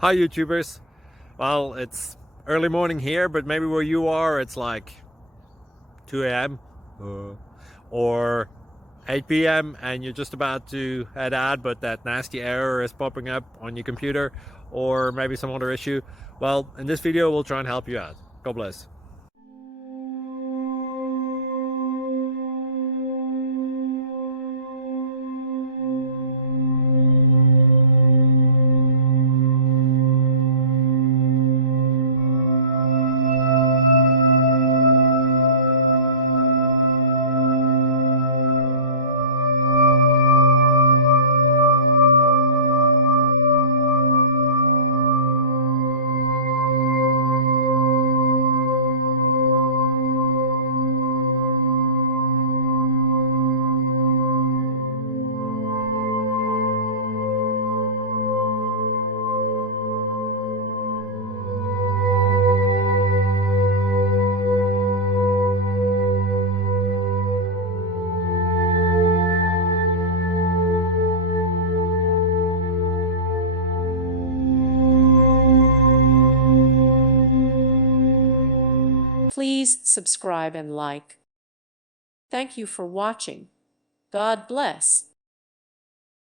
Hi YouTubers. Well, it's early morning here, but maybe where you are it's like 2 a.m. or 8 p.m. and you're just about to head out, but that nasty error is popping up on your computer, or maybe some other issue. Well, in this video we'll try and help you out. God bless. Please subscribe and like. Thank you for watching. God bless.